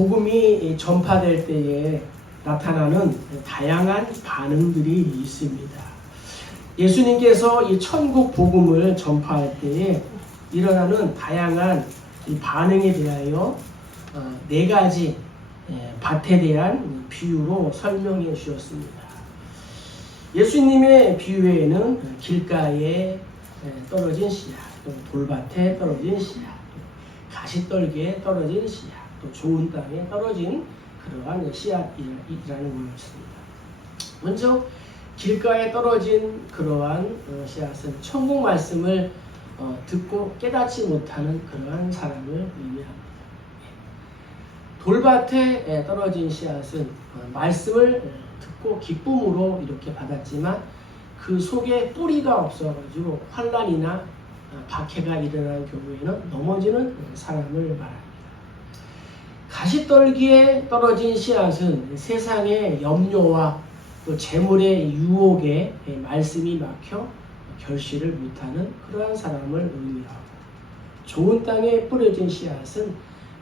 복음이 전파될 때에 나타나는 다양한 반응들이 있습니다. 예수님께서 이 천국 복음을 전파할 때에 일어나는 다양한 이 반응에 대하여 네 가지 밭에 대한 비유로 설명해 주셨습니다. 예수님의 비유에는 길가에 떨어진 씨앗, 또 돌밭에 떨어진 씨앗, 가시떨기에 떨어진 씨앗, 또 좋은 땅에 떨어진 그러한 씨앗이라는 것입니다. 먼저 길가에 떨어진 그러한 씨앗은 천국 말씀을 듣고 깨닫지 못하는 그러한 사람을 의미합니다. 돌밭에 떨어진 씨앗은 말씀을 듣고 기쁨으로 이렇게 받았지만 그 속에 뿌리가 없어가지고 환난이나 박해가 일어나는 경우에는 넘어지는 사람을 말합니다. 가시떨기에 떨어진 씨앗은 세상의 염려와 또 재물의 유혹에 말씀이 막혀 결실을 못하는 그러한 사람을 의미하고, 좋은 땅에 뿌려진 씨앗은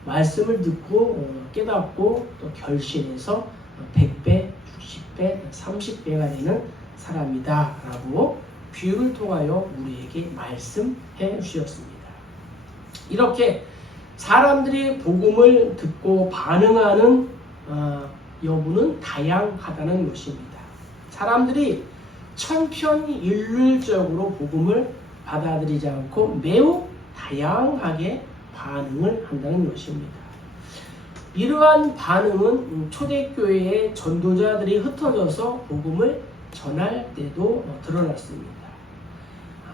말씀을 듣고 깨닫고 또 결실해서 100배, 60배, 30배가 되는 사람이다 라고 비유를 통하여 우리에게 말씀해 주셨습니다. 이렇게 사람들이 복음을 듣고 반응하는 여부는 다양하다는 것입니다. 사람들이 천편일률적으로 복음을 받아들이지 않고 매우 다양하게 반응을 한다는 것입니다. 이러한 반응은 초대교회의 전도자들이 흩어져서 복음을 전할 때도 드러났습니다.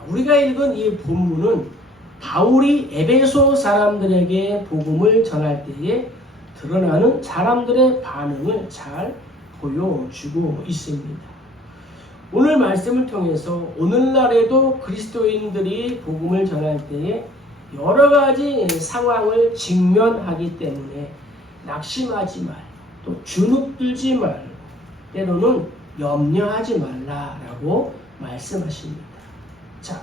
우리가 읽은 이 본문은 바울이 에베소 사람들에게 복음을 전할 때에 드러나는 사람들의 반응을 잘 보여주고 있습니다. 오늘 말씀을 통해서 오늘날에도 그리스도인들이 복음을 전할 때에 여러 가지 상황을 직면하기 때문에 낙심하지 말, 또 주눅들지 말고 때로는 염려하지 말라라고 말씀하십니다. 자,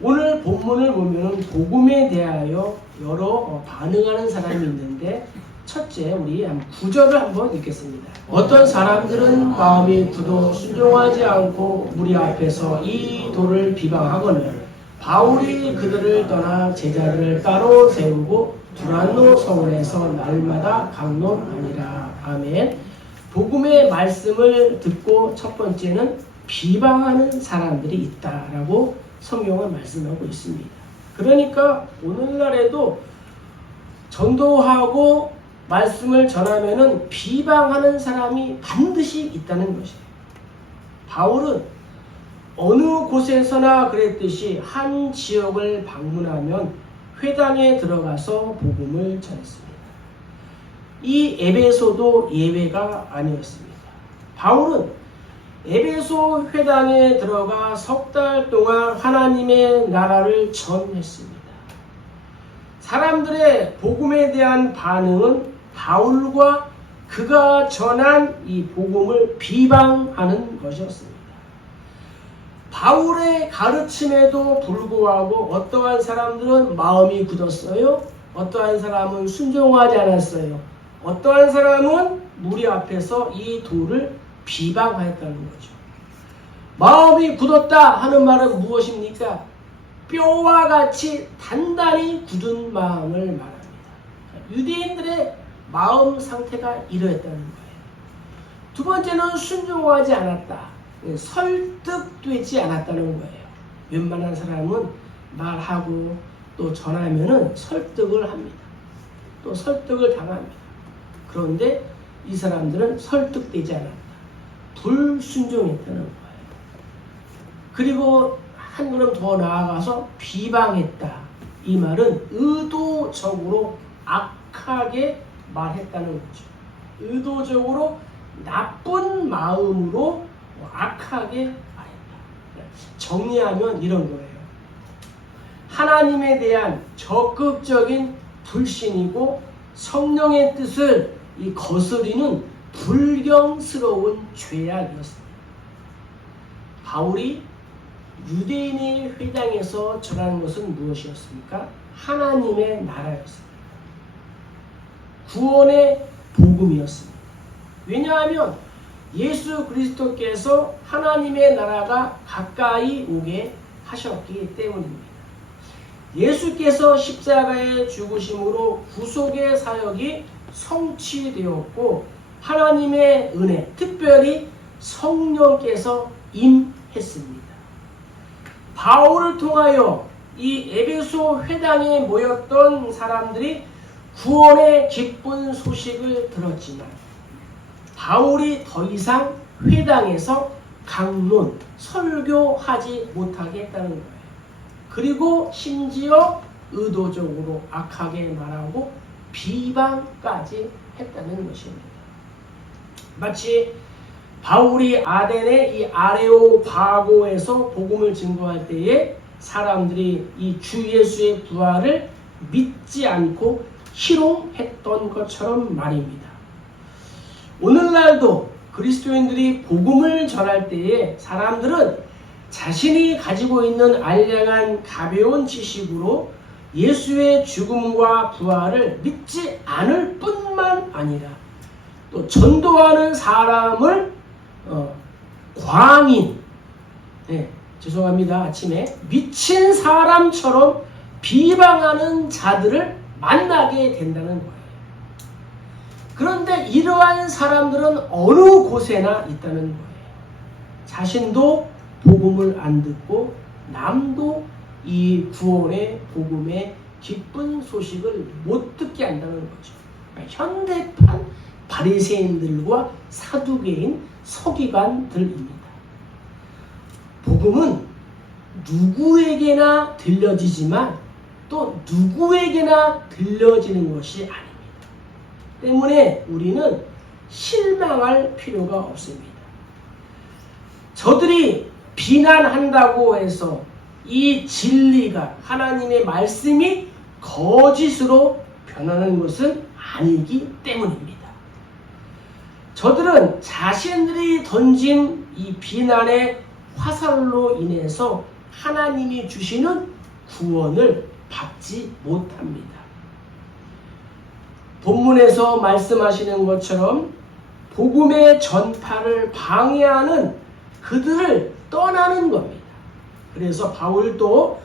오늘 본문을 보면 복음에 대하여 여러 반응하는 사람이 있는데, 첫째, 우리 9절을 한번 읽겠습니다. 어떤 사람들은 마음이 굳어 순종하지 않고 무리 앞에서 이 돌을 비방하거늘 바울이 그들을 떠나 제자들을 따로 세우고 두란노 성원에서 날마다 강론하니라. 아멘. 복음의 말씀을 듣고 첫 번째는 비방하는 사람들이 있다라고 성경은 말씀하고 있습니다. 그러니까 오늘날에도 전도하고 말씀을 전하면은 비방하는 사람이 반드시 있다는 것이에요. 바울은 어느 곳에서나 그랬듯이 한 지역을 방문하면 회당에 들어가서 복음을 전했습니다. 이 에베소도 예외가 아니었습니다. 바울은 에베소 회당에 들어가 석 달 동안 하나님의 나라를 전했습니다. 사람들의 복음에 대한 반응은 바울과 그가 전한 이 복음을 비방하는 것이었습니다. 바울의 가르침에도 불구하고 어떠한 사람들은 마음이 굳었어요. 어떠한 사람은 순종하지 않았어요. 어떠한 사람은 무리 앞에서 이 돌을 비방하였다는 거죠. 마음이 굳었다 하는 말은 무엇입니까? 뼈와 같이 단단히 굳은 마음을 말합니다. 유대인들의 마음 상태가 이러했다는 거예요. 두 번째는 순종하지 않았다. 설득되지 않았다는 거예요. 웬만한 사람은 말하고 또 전하면은 설득을 합니다. 또 설득을 당합니다. 그런데 이 사람들은 설득되지 않았다. 불순종했다는 거예요. 그리고 한 걸음 더 나아가서 비방했다. 이 말은 의도적으로 악하게 말했다는 거죠. 의도적으로 나쁜 마음으로 악하게 말했다. 정리하면 이런 거예요. 하나님에 대한 적극적인 불신이고 성령의 뜻을 거스리는 불경스러운 죄악이었습니다. 바울이 유대인의 회당에서 전하는 것은 무엇이었습니까? 하나님의 나라였습니다. 구원의 복음이었습니다. 왜냐하면 예수 그리스도께서 하나님의 나라가 가까이 오게 하셨기 때문입니다. 예수께서 십자가에 죽으심으로 구속의 사역이 성취되었고 하나님의 은혜, 특별히 성령께서 임했습니다. 바울을 통하여 이 에베소 회당에 모였던 사람들이 구원의 기쁜 소식을 들었지만 바울이 더 이상 회당에서 강론, 설교하지 못하게 했다는 거예요. 그리고 심지어 의도적으로 악하게 말하고 비방까지 했다는 것입니다. 마치 바울이 아덴의 이 아레오파고에서 복음을 증거할 때에 사람들이 이 주 예수의 부활을 믿지 않고 희롱했던 것처럼 말입니다. 오늘날도 그리스도인들이 복음을 전할 때에 사람들은 자신이 가지고 있는 알량한 가벼운 지식으로 예수의 죽음과 부활을 믿지 않을 뿐만 아니라 또 전도하는 사람을 광인, 죄송합니다. 아침에 미친 사람처럼 비방하는 자들을 만나게 된다는 거예요. 그런데 이러한 사람들은 어느 곳에나 있다는 거예요. 자신도 복음을 안 듣고 남도 이 구원의 복음의 기쁜 소식을 못 듣게 한다는 거죠. 그러니까 현대판 바리새인들과 사두개인 서기관들입니다. 복음은 누구에게나 들려지지만 또 누구에게나 들려지는 것이 아닙니다. 때문에 우리는 실망할 필요가 없습니다. 저들이 비난한다고 해서 이 진리가 하나님의 말씀이 거짓으로 변하는 것은 아니기 때문입니다. 저들은 자신들이 던진 이 비난의 화살로 인해서 하나님이 주시는 구원을 받지 못합니다. 본문에서 말씀하시는 것처럼 복음의 전파를 방해하는 그들을 떠나는 겁니다. 그래서 바울도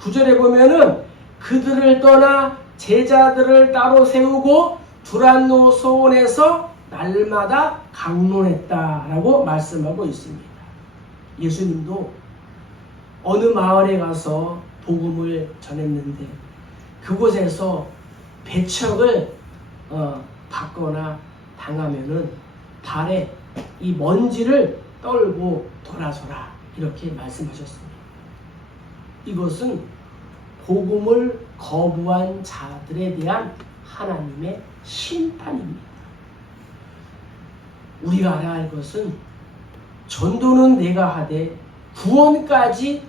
9절에 보면은 그들을 떠나 제자들을 따로 세우고 두란노 소원에서 날마다 강론했다라고 말씀하고 있습니다. 예수님도 어느 마을에 가서 복음을 전했는데 그곳에서 배척을 받거나 당하면은 발에 이 먼지를 떨고 돌아서라 이렇게 말씀하셨습니다. 이것은 복음을 거부한 자들에 대한 하나님의 심판입니다. 우리가 알아야 할 것은 전도는 내가 하되 구원까지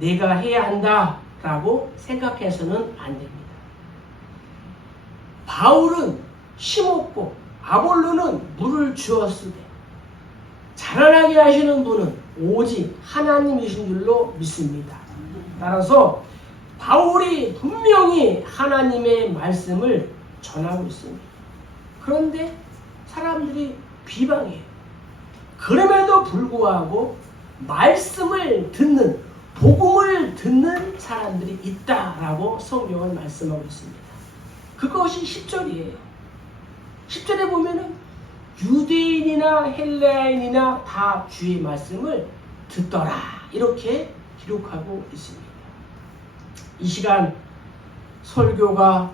내가 해야 한다라고 생각해서는 안 됩니다. 바울은 심었고 아볼로는 물을 주었으되 자라나게 하시는 분은 오직 하나님이신 줄로 믿습니다. 따라서 바울이 분명히 하나님의 말씀을 전하고 있습니다. 그런데 사람들이 비방해요. 그럼에도 불구하고 말씀을 듣는, 복음을 듣는 사람들이 있다라고 성경은 말씀하고 있습니다. 그것이 10절이에요. 10절에 보면은 유대인이나 헬라인이나 다 주의 말씀을 듣더라 이렇게 기록하고 있습니다. 이 시간 설교가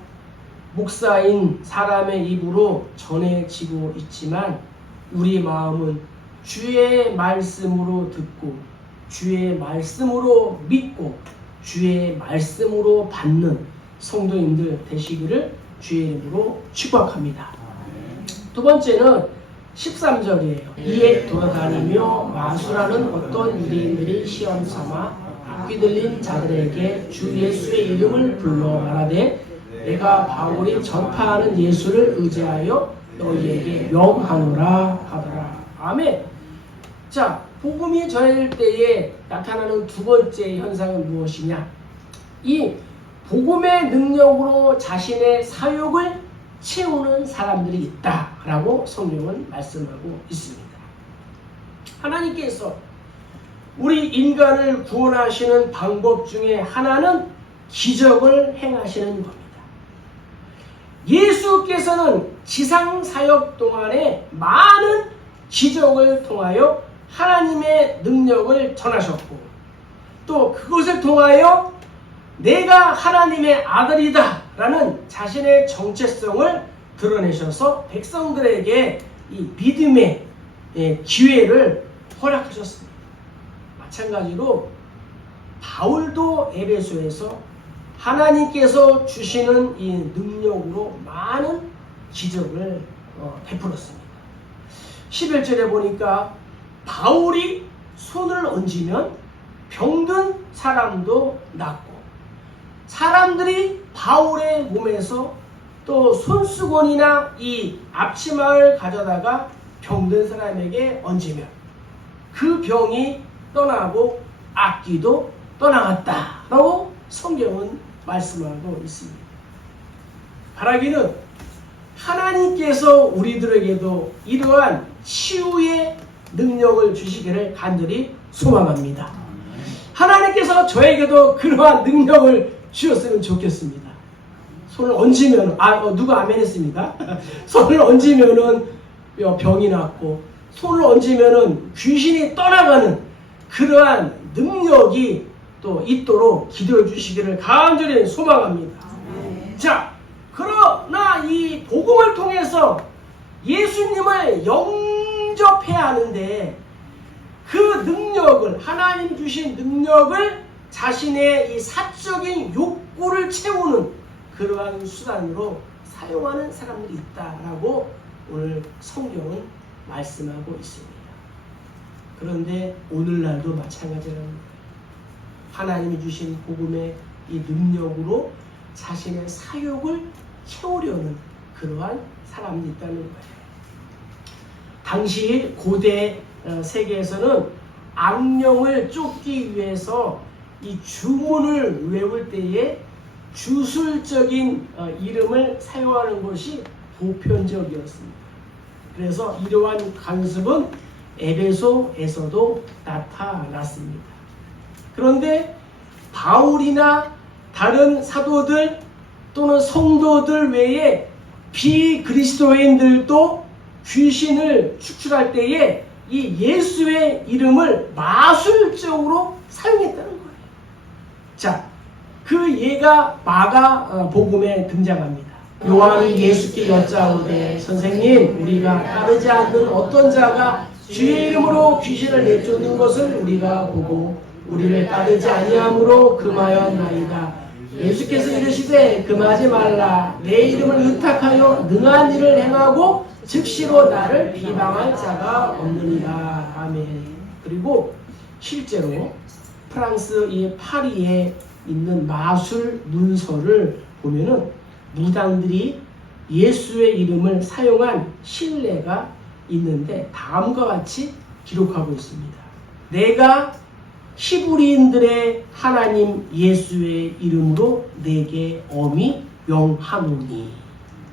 목사인 사람의 입으로 전해지고 있지만 우리 마음은 주의 말씀으로 듣고 주의 말씀으로 믿고 주의 말씀으로 받는 성도님들 되시기를 주의 이름으로 축복합니다. 두 번째는 13절이에요. 이에 돌아다니며 마술하는 어떤 유대인들이 시험 삼아 악귀 들린 자들에게 주 예수의 이름을 불러 말하되 내가 바울이 전파하는 예수를 의지하여 너희에게 명하노라 하더라. 아멘. 자, 복음이 전해질 때에 나타나는 두 번째 현상은 무엇이냐? 이 복음의 능력으로 자신의 사욕을 채우는 사람들이 있다라고 성경은 말씀하고 있습니다. 하나님께서 우리 인간을 구원하시는 방법 중에 하나는 기적을 행하시는 겁니다. 예수께서는 지상 사역 동안에 많은 기적을 통하여 하나님의 능력을 전하셨고, 또 그것을 통하여 내가 하나님의 아들이다 라는 자신의 정체성을 드러내셔서 백성들에게 이 믿음의 기회를 허락하셨습니다. 마찬가지로 바울도 에베소에서 하나님께서 주시는 이 능력으로 많은 기적을 베풀었습니다. 11절에 보니까 바울이 손을 얹으면 병든 사람도 낫고, 사람들이 바울의 몸에서 또 손수건이나 이 앞치마를 가져다가 병든 사람에게 얹으면 그 병이 떠나고 악귀도 떠나갔다라고 성경은 말씀하고 있습니다. 바라기는 하나님께서 우리들에게도 이러한 치유의 능력을 주시기를 간절히 소망합니다. 하나님께서 저에게도 그러한 능력을 주셨으면 좋겠습니다. 손을 얹으면, 누가 아멘 했습니까? 손을 얹으면은 병이 낫고, 손을 얹으면은 귀신이 떠나가는 그러한 능력이 또 있도록 기도해 주시기를 간절히 소망합니다. 자, 그러나 이 복음을 통해서 예수님을 영접해야 하는데, 그 능력을, 하나님 주신 능력을 자신의 이 사적인 욕구를 채우는 그러한 수단으로 사용하는 사람들이 있다라고 오늘 성경은 말씀하고 있습니다. 그런데 오늘날도 마찬가지라는 거예요. 하나님이 주신 복음의 이 능력으로 자신의 사욕을 채우려는 그러한 사람들이 있다는 거예요. 당시 고대 세계에서는 악령을 쫓기 위해서 이 주문을 외울 때에 주술적인 이름을 사용하는 것이 보편적이었습니다. 그래서 이러한 관습은 에베소에서도 나타났습니다. 그런데 바울이나 다른 사도들 또는 성도들 외에 비그리스도인들도 귀신을 축출할 때에 이 예수의 이름을 마술적으로 사용했다는 거예요. 자, 그 예가 마가 복음에 등장합니다. 요한이 예수께 여짜오되 선생님, 우리가 따르지 않는 어떤 자가 주의 이름으로 귀신을 내쫓는 것을 우리가 보고 우리를 따르지 아니함으로 금하였나이다. 예수께서 이르시되 금하지 말라. 내 이름을 의탁하여 능한 일을 행하고 즉시로 나를 비방할 자가 없느니라. 아멘. 그리고 실제로 프랑스 이 파리에 있는 마술 문서를 보면은 무당들이 예수의 이름을 사용한 신뢰가 있는데 다음과 같이 기록하고 있습니다. 내가 히브리인들의 하나님 예수의 이름으로 내게 엄히 명하노니,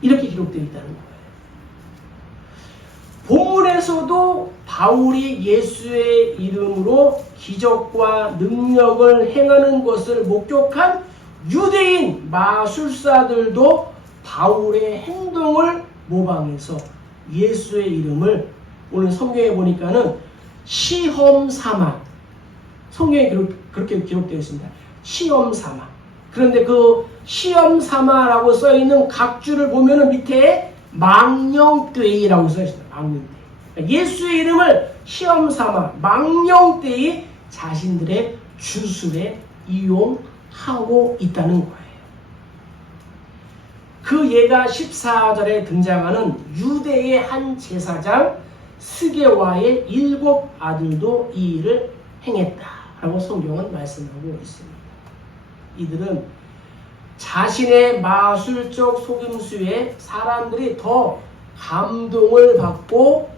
이렇게 기록되어 있다는 거예요. 본문에서도 바울이 예수의 이름으로 기적과 능력을 행하는 것을 목격한 유대인 마술사들도 바울의 행동을 모방해서 예수의 이름을 오늘 성경에 보니까는 시험 삼아, 성경에 그렇게 기록되어 있습니다. 시험 삼아. 그런데 그 시험 삼아라고 써 있는 각 줄을 보면은 밑에 망령되이라고 써 있습니다. 망령되이. 예수의 이름을 시험 삼아 망령되이 자신들의 주술에 이용하고 있다는 거예요. 그 예가 14절에 등장하는 유대의 한 제사장 스게와의 7 아들도 이 일을 행했다라고 성경은 말씀하고 있습니다. 이들은 자신의 마술적 속임수에 사람들이 더 감동을 받고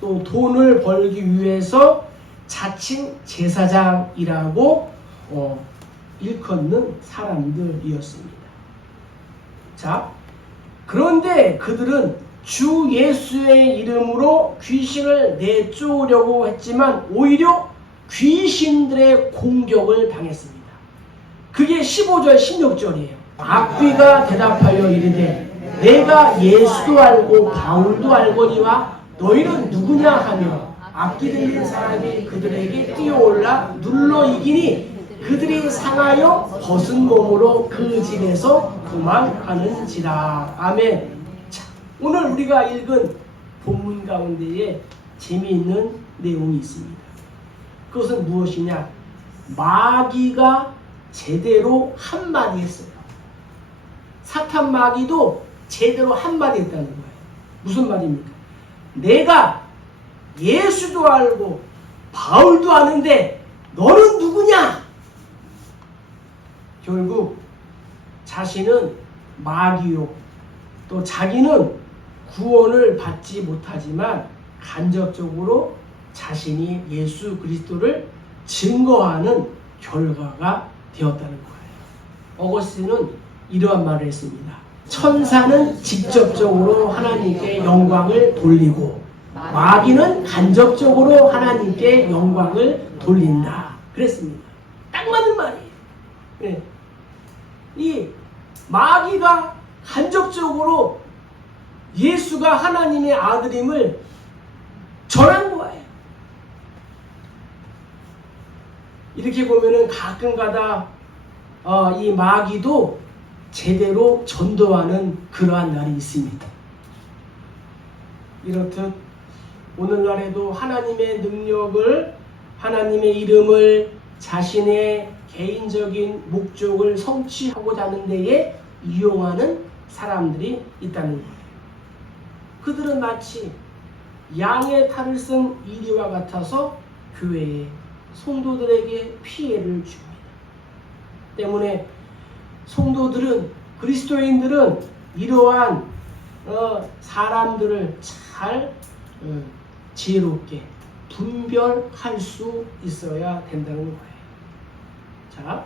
또 돈을 벌기 위해서 자칭 제사장이라고 일컫는 사람들이었습니다. 자, 그런데 그들은 주 예수의 이름으로 귀신을 내쫓으려고 했지만 오히려 귀신들의 공격을 당했습니다. 그게 15절 16절이에요. 악귀가 대답하여 이르되 내가 예수도 알고 바울도 알거니와 너희는 누구냐 하며 악기 들린 사람이 그들에게 뛰어올라 눌러 이기니 그들이 상하여 벗은 몸으로 그 집에서 도망가는지라. 아멘. 자, 오늘 우리가 읽은 본문 가운데에 재미있는 내용이 있습니다. 그것은 무엇이냐? 마귀가 제대로 한마디 했어요. 사탄 마귀도 제대로 한마디 했다는 거예요. 무슨 말입니까? 내가 예수도 알고 바울도 아는데 너는 누구냐? 결국 자신은 마귀요, 또 자기는 구원을 받지 못하지만 간접적으로 자신이 예수 그리스도를 증거하는 결과가 되었다는 거예요. 어거스틴은 이러한 말을 했습니다. 천사는 직접적으로 하나님께 영광을 돌리고 마귀는 간접적으로 하나님께 영광을 돌린다. 그랬습니다. 딱 맞는 말이에요. 네. 이 마귀가 간접적으로 예수가 하나님의 아들임을 전한 거예요. 이렇게 보면은 가끔가다 이 마귀도 제대로 전도하는 그러한 날이 있습니다. 이렇듯 오늘날에도 하나님의 능력을, 하나님의 이름을 자신의 개인적인 목적을 성취하고자 하는 데에 이용하는 사람들이 있다는 거예요. 그들은 마치 양의 탈을 쓴 이리와 같아서 교회에, 성도들에게 피해를 줍니다. 때문에 성도들은, 그리스도인들은 이러한 사람들을 잘 지혜롭게 분별할 수 있어야 된다는 거예요. 자,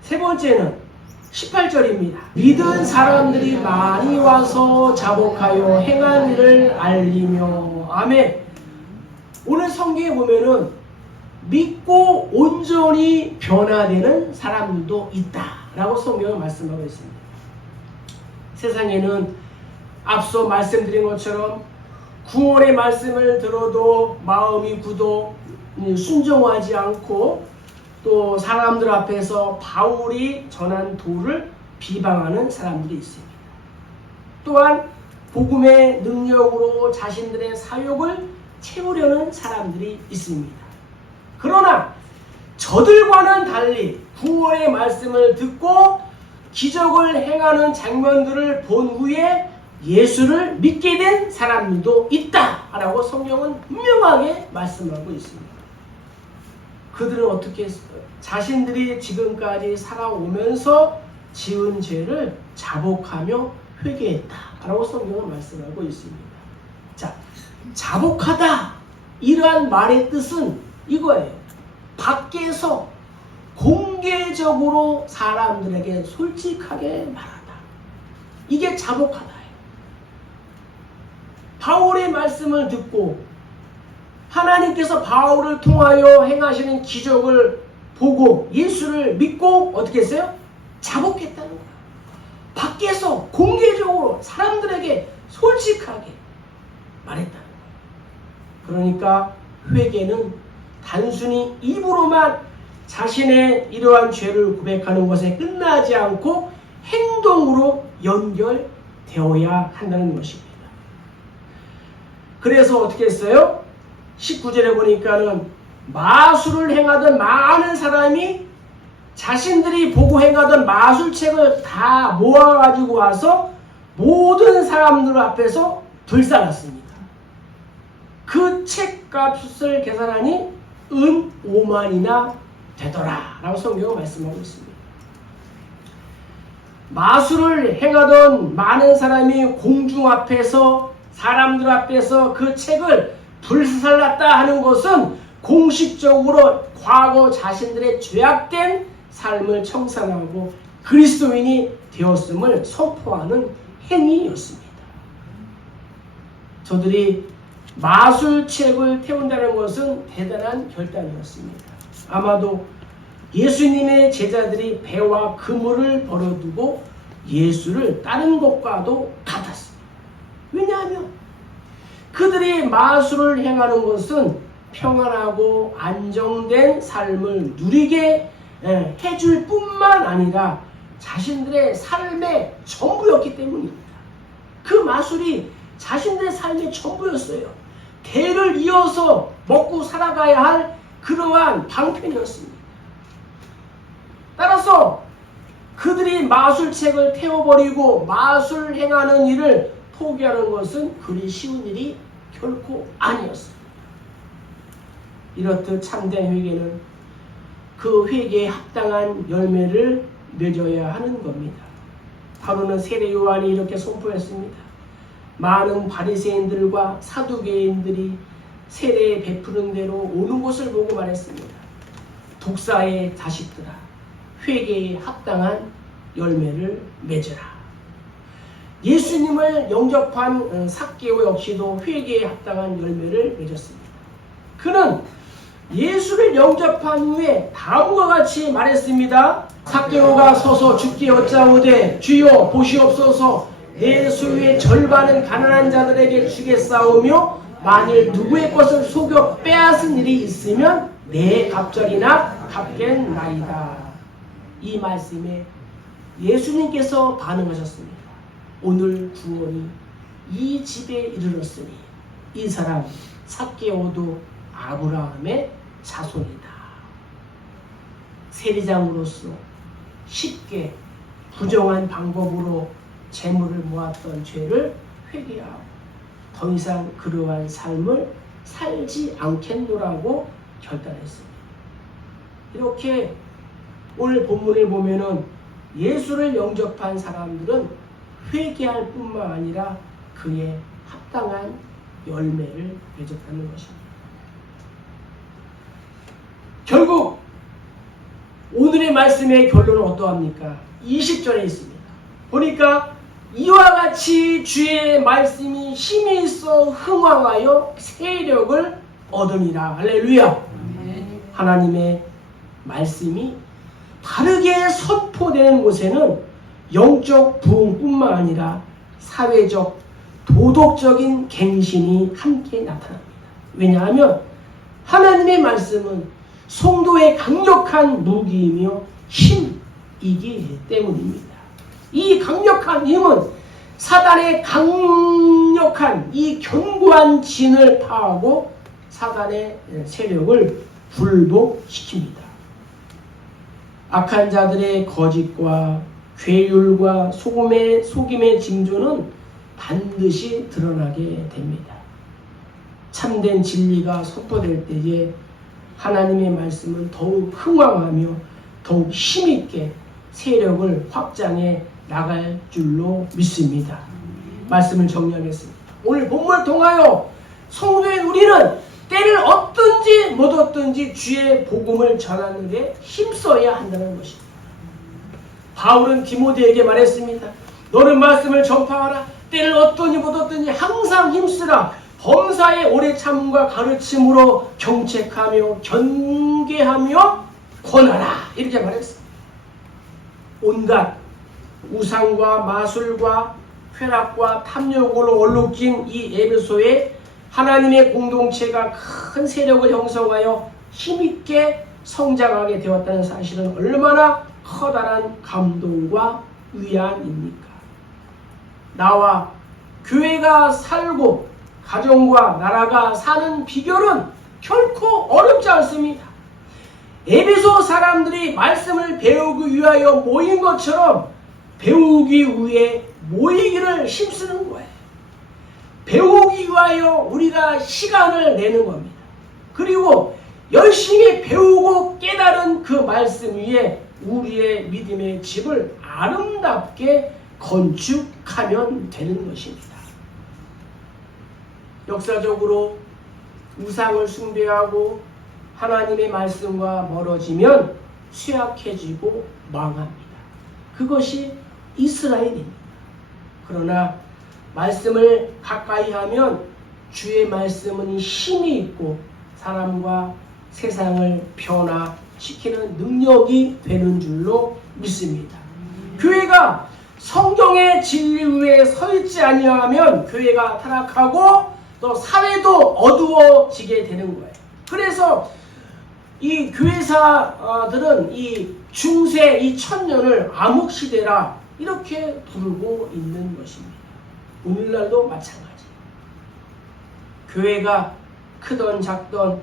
세 번째는 18절입니다. 믿은 사람들이 많이 와서 자복하여 행한 일을 알리며. 아멘. 오늘 성경에 보면은 믿고 온전히 변화되는 사람들도 있다라고 성경은 말씀하고 있습니다. 세상에는 앞서 말씀드린 것처럼 구원의 말씀을 들어도 마음이 굳어 순종하지 않고 또 사람들 앞에서 바울이 전한 도를 비방하는 사람들이 있습니다. 또한 복음의 능력으로 자신들의 사욕을 채우려는 사람들이 있습니다. 그러나 저들과는 달리 구원의 말씀을 듣고 기적을 행하는 장면들을 본 후에 예수를 믿게 된 사람들도 있다라고 성경은 분명하게 말씀하고 있습니다. 그들은 어떻게 했을까요? 자신들이 지금까지 살아오면서 지은 죄를 자복하며 회개했다라고 성경은 말씀하고 있습니다. 자, 자복하다, 이러한 말의 뜻은 이거예요. 밖에서 공개적으로 사람들에게 솔직하게 말하다. 이게 자복하다예요. 바울의 말씀을 듣고 하나님께서 바울을 통하여 행하시는 기적을 보고 예수를 믿고 어떻게 했어요? 자복했다는 거예요. 밖에서 공개적으로 사람들에게 솔직하게 말했다는 거예요. 그러니까 회개는 단순히 입으로만 자신의 이러한 죄를 고백하는 것에 끝나지 않고 행동으로 연결되어야 한다는 것입니다. 그래서 어떻게 했어요? 19절에 보니까는 마술을 행하던 많은 사람이 자신들이 보고 행하던 마술책을 다 모아가지고 와서 모든 사람들 앞에서 불살랐습니다. 그 책값을 계산하니 은 5만이나 되더라 라고 성경은 말씀하고 있습니다. 마술을 행하던 많은 사람이 공중 앞에서, 사람들 앞에서 그 책을 불살랐다 하는 것은 공식적으로 과거 자신들의 죄악된 삶을 청산하고 그리스도인이 되었음을 선포하는 행위였습니다. 저들이 마술책을 태운다는 것은 대단한 결단이었습니다. 아마도 예수님의 제자들이 배와 그물을 버려두고 예수를 따른 것과도 같았습니다. 왜냐하면 그들이 마술을 행하는 것은 평안하고 안정된 삶을 누리게 해줄 뿐만 아니라 자신들의 삶의 전부였기 때문입니다. 그 마술이 자신들의 삶의 전부였어요. 대를 이어서 먹고 살아가야 할 그러한 방편이었습니다. 따라서 그들이 마술책을 태워버리고 마술 행하는 일을 포기하는 것은 그리 쉬운 일이 결코 아니었습니다. 이렇듯 참된 회개는 그 회개에 합당한 열매를 맺어야 하는 겁니다. 바로는 세례 요한이 이렇게 선포했습니다. 많은 바리새인들과 사두개인들이 세례 베푸는 대로 오는 것을 보고 말했습니다. 독사의 자식들아, 회개에 합당한 열매를 맺으라. 예수님을 영접한 삭개오 역시도 회개에 합당한 열매를 맺었습니다. 그는 예수를 영접한 후에 다음과 같이 말했습니다. 삭개오가 서서 주께 여짜오되 주여 보시옵소서, 내 소유의 절반은 가난한 자들에게 주겠사오며 만일 누구의 것을 속여 빼앗은 일이 있으면 내 갑절이나 갚겠나이다. 이 말씀에 예수님께서 반응하셨습니다. 오늘 구원이 이 집에 이르렀으니 이 사람 삭개오도 아브라함의 자손이다. 세리장으로서 쉽게 부정한 방법으로 재물을 모았던 죄를 회개하고 더 이상 그러한 삶을 살지 않겠노라고 결단했습니다. 이렇게 오늘 본문을 보면은 예수를 영접한 사람들은 회개할 뿐만 아니라 그에 합당한 열매를 맺었다는 것입니다. 결국 오늘의 말씀의 결론은 어떠합니까? 20절에 있습니다. 보니까 이와 같이 주의 말씀이 힘이 있어 흥왕하여 세력을 얻으니라. 할렐루야. 하나님의 말씀이 바르게 선포되는 곳에는 영적 부흥뿐만 아니라 사회적 도덕적인 갱신이 함께 나타납니다. 왜냐하면 하나님의 말씀은 성도의 강력한 무기이며 힘이기 때문입니다. 이 강력한 힘은 사단의 강력한 이 견고한 진을 파하고 사단의 세력을 불복시킵니다. 악한 자들의 거짓과 괴율과 속임의 징조는 반드시 드러나게 됩니다. 참된 진리가 선포될 때에 하나님의 말씀은 더욱 흥왕하며 더욱 힘있게 세력을 확장해 나갈 줄로 믿습니다. 말씀을 정리하겠습니다. 오늘 본문을 통하여 성도인 우리는 때를 얻든지 못 얻든지 주의 복음을 전하는 데 힘써야 한다는 것입니다. 바울은 디모데에게 말했습니다. 너는 말씀을 전파하라. 때를 얻든지 못 얻든지 항상 힘쓰라. 범사의 오래 참음과 가르침으로 경책하며 경계하며 권하라. 이렇게 말했습니다. 온갖 우상과 마술과 쾌락과 탐욕으로 얼룩진 이 에베소에 하나님의 공동체가 큰 세력을 형성하여 힘있게 성장하게 되었다는 사실은 얼마나 커다란 감동과 위안입니까? 나와 교회가 살고 가정과 나라가 사는 비결은 결코 어렵지 않습니다. 에베소 사람들이 말씀을 배우기 위하여 모인 것처럼 배우기 위해 모이기를 힘쓰는 거예요. 배우기 위하여 우리가 시간을 내는 겁니다. 그리고 열심히 배우고 깨달은 그 말씀 위에 우리의 믿음의 집을 아름답게 건축하면 되는 것입니다. 역사적으로 우상을 숭배하고 하나님의 말씀과 멀어지면 쇠약해지고 망합니다. 그것이 이스라엘입니다. 그러나 말씀을 가까이 하면 주의 말씀은 힘이 있고 사람과 세상을 변화시키는 능력이 되는 줄로 믿습니다. 교회가 성경의 진리 위에 서 있지 아니하면 교회가 타락하고 또 사회도 어두워지게 되는 거예요. 그래서 이 교회사들은 이 중세 이 천년을 암흑시대라 이렇게 부르고 있는 것입니다. 오늘날도 마찬가지. 교회가 크던 작던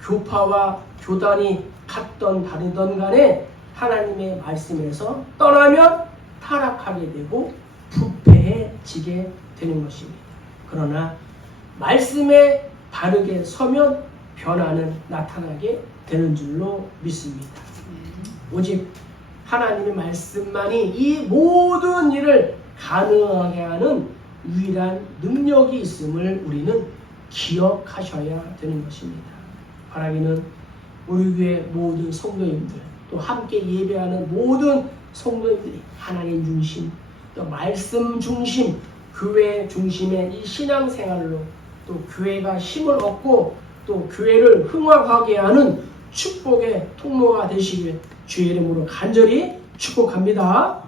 교파와 교단이 같던 다르던 간에 하나님의 말씀에서 떠나면 타락하게 되고 부패해지게 되는 것입니다. 그러나 말씀에 바르게 서면 변화는 나타나게 되는 줄로 믿습니다. 오직 하나님의 말씀만이 이 모든 일을 가능하게 하는 유일한 능력이 있음을 우리는 기억하셔야 되는 것입니다. 바라기는 우리 교회 모든 성도님들 또 함께 예배하는 모든 성도님들이 하나님 중심 또 말씀 중심 교회 중심의 이 신앙생활로 또 교회가 힘을 얻고 또 교회를 흥황하게 하는 축복의 통로가 되시길 주의 이름으로 간절히 축복합니다.